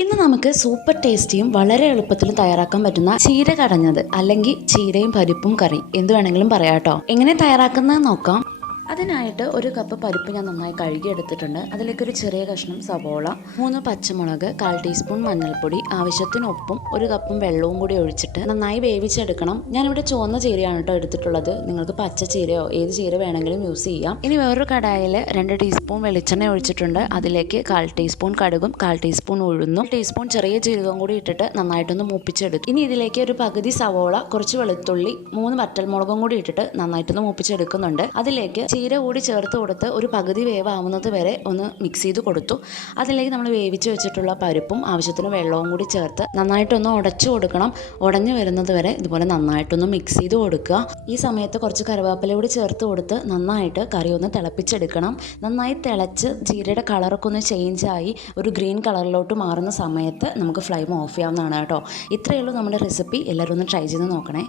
ഇന്ന് നമുക്ക് സൂപ്പർ ടേസ്റ്റിയും വളരെ എളുപ്പത്തിലും തയ്യാറാക്കാൻ പറ്റുന്ന ചീര കടഞ്ഞത് അല്ലെങ്കിൽ ചീരയും പരിപ്പും കറി എന്ത് വേണമെങ്കിലും പറയാട്ടോ. എങ്ങനെ തയ്യാറാക്കുന്നത് നോക്കാം. അതിനായിട്ട് ഒരു കപ്പ് പരിപ്പ് ഞാൻ നന്നായി കഴുകി എടുത്തിട്ടുണ്ട്. അതിലേക്ക് ഒരു ചെറിയ കഷ്ണം സവോള, 3 പച്ചമുളക്, 1/4 ടീസ്പൂൺ മഞ്ഞൾപ്പൊടി, ആവശ്യത്തിന് ഉപ്പും 1 കപ്പും വെള്ളവും കൂടി ഒഴിച്ചിട്ട് നന്നായി വേവിച്ചെടുക്കണം. ഞാനിവിടെ ചുവന്ന ചീരയാണ് കേട്ടോ എടുത്തിട്ടുള്ളത്. നിങ്ങൾക്ക് പച്ച ചീരയോ ഏത് ചീര വേണമെങ്കിലും യൂസ് ചെയ്യാം. ഇനി വേറൊരു കടായിൽ 2 ടീസ്പൂൺ വെളിച്ചെണ്ണ ഒഴിച്ചിട്ടുണ്ട്. അതിലേക്ക് 1/4 ടീസ്പൂൺ കടുകും 1/4 ടീസ്പൂൺ ഉഴുന്നും 1 ടീസ്പൂൺ ചെറിയ ജീരകവും കൂടി ഇട്ടിട്ട് നന്നായിട്ടൊന്ന് മൂപ്പിച്ചെടുക്കും. ഇനി ഇതിലേക്ക് ഒരു പകുതി സവോള, കുറച്ച് വെളുത്തുള്ളി, 3 വറ്റൽമുളകും കൂടി ഇട്ടിട്ട് നന്നായിട്ടൊന്ന് മൂപ്പിച്ചെടുക്കുന്നുണ്ട്. അതിലേക്ക് ചീര കൂടി ചേർത്ത് കൊടുത്ത് ഒരു പകുതി വേവാവുന്നത് വരെ ഒന്ന് മിക്സ് ചെയ്ത് കൊടുത്തു. അതിലേക്ക് നമ്മൾ വേവിച്ച് വെച്ചിട്ടുള്ള പരിപ്പും ആവശ്യത്തിന് വെള്ളവും കൂടി ചേർത്ത് നന്നായിട്ടൊന്ന് ഉടച്ചു കൊടുക്കണം. ഉടഞ്ഞു വരുന്നത് വരെ ഇതുപോലെ നന്നായിട്ടൊന്ന് മിക്സ് ചെയ്ത് കൊടുക്കുക. ഈ സമയത്ത് കുറച്ച് കറിവേപ്പില കൂടി ചേർത്ത് കൊടുത്ത് നന്നായിട്ട് കറി ഒന്ന് തിളപ്പിച്ചെടുക്കണം. നന്നായി തിളച്ച് ചീരയുടെ കളറൊക്കെ ഒന്ന് ചേഞ്ചായി ഒരു ഗ്രീൻ കളറിലോട്ട് മാറുന്ന സമയത്ത് നമുക്ക് ഫ്ലെയിം ഓഫ് ചെയ്യാവുന്നതാണ് കേട്ടോ. ഇത്രയേ ഉള്ളൂ നമ്മുടെ റെസിപ്പി. എല്ലാവരും ഒന്ന് ട്രൈ ചെയ്ത് നോക്കണേ.